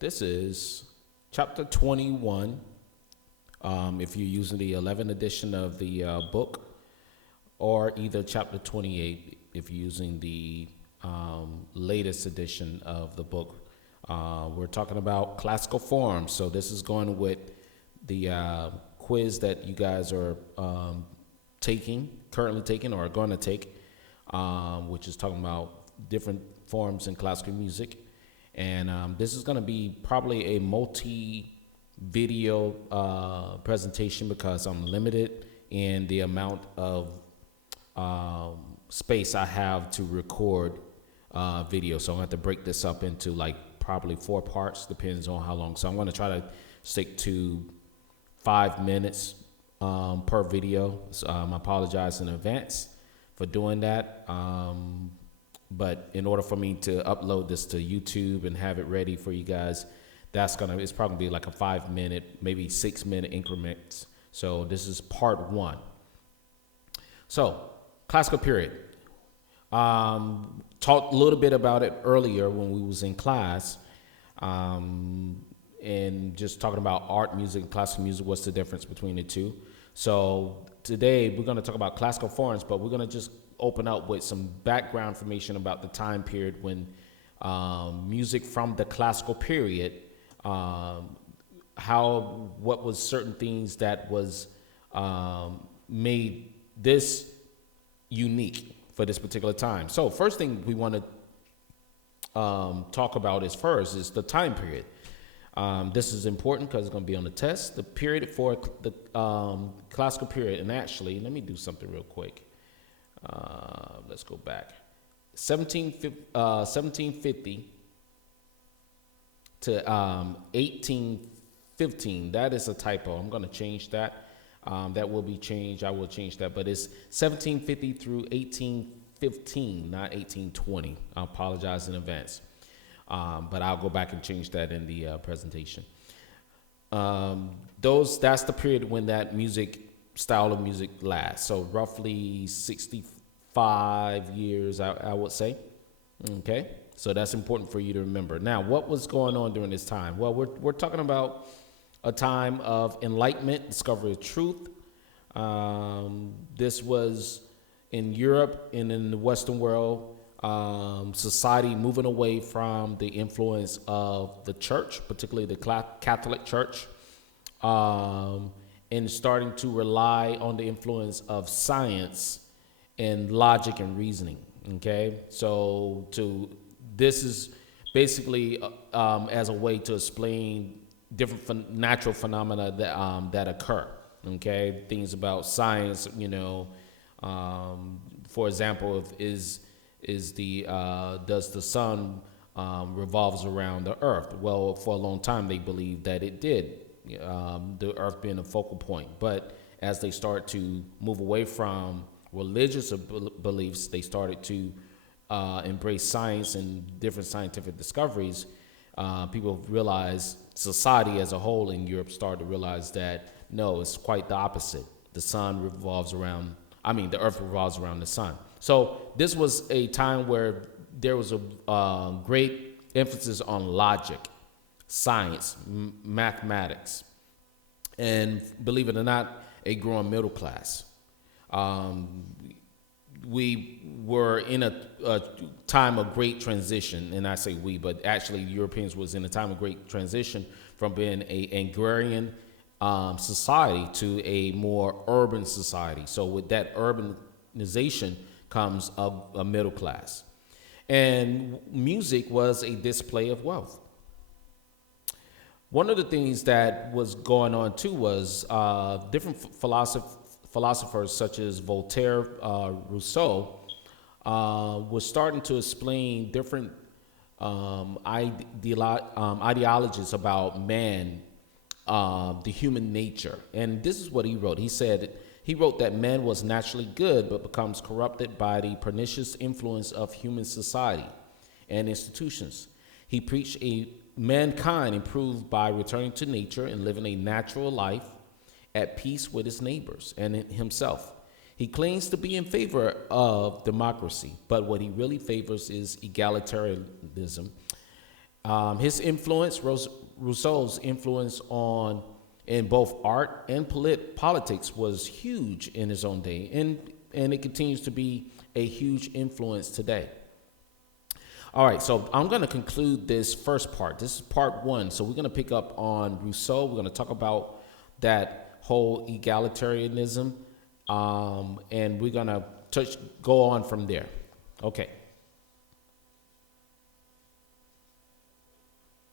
this is chapter 21. If you're using the 11th edition of the book, or either chapter 28 if you're using the latest edition of the book. We're talking about classical forms. So this is going with the quiz that you guys are currently taking, or are going to take, which is talking about different forms in classical music. And this is going to be probably a multi-video presentation because I'm limited in the amount of space I have to record video. So I'm going to have to break this up into like probably 4 parts, depends on how long. So I'm going to try to stick to 5 minutes per video. So I apologize in advance for doing that. But in order for me to upload this to YouTube and have it ready for you guys, it's probably be like a 5 minute, maybe 6 minute increments. So this is part 1. So classical period. Talked a little bit about it earlier when we was in class, and just talking about art music and classical music. What's the difference between the two? So today we're going to talk about classical forms, but we're going to just open up with some background information about the time period when music from the classical period, what was certain things that was made this unique for this particular time. So first thing we want to talk about is the time period. This is important because it's going to be on the test. The period for the classical period, and actually, let me do something real quick. Let's go back. 1750 to 1815. That is a typo. I'm going to change that. That will be changed. I will change that. But it's 1750 through 1815, not 1820. I apologize in advance. But I'll go back and change that in the presentation. That's the period when that style of music lasts. So roughly 65 years, I would say. Okay, so that's important for you to remember. Now, what was going on during this time? Well, we're talking about a time of enlightenment, discovery of truth. This was in Europe and in the Western world. Society moving away from the influence of the church, particularly the Catholic Church, and starting to rely on the influence of science and logic and reasoning. Okay, so this is basically as a way to explain different natural phenomena that occur. Okay, things about science. For example, does the sun revolves around the earth? Well, for a long time they believed that it did, the earth being a focal point. But as they start to move away from religious beliefs, they started to embrace science and different scientific discoveries. People realized, society as a whole in Europe started to realize that no, it's quite the opposite. The earth revolves around the sun. So this was a time where there was a great emphasis on logic, science, mathematics, and believe it or not, a growing middle class. We were in a time of great transition, and I say we, but actually Europeans was in a time of great transition from being an agrarian society to a more urban society. So with that urbanization comes a middle class. And music was a display of wealth. One of the things that was going on too was different philosophers such as Voltaire, Rousseau, was starting to explain different ideologies about man, the human nature. And this is what he wrote. He wrote that man was naturally good, but becomes corrupted by the pernicious influence of human society and institutions. He preached a mankind improved by returning to nature and living a natural life at peace with his neighbors and himself. He claims to be in favor of democracy, but what he really favors is egalitarianism, His influence, Rousseau's influence on in both art and politics was huge in his own day, and it continues to be a huge influence today. All right, so I'm going to conclude this first part. This is part one. So we're going to pick up on Rousseau. We're going to talk about that whole egalitarianism, and we're going to go on from there. Okay.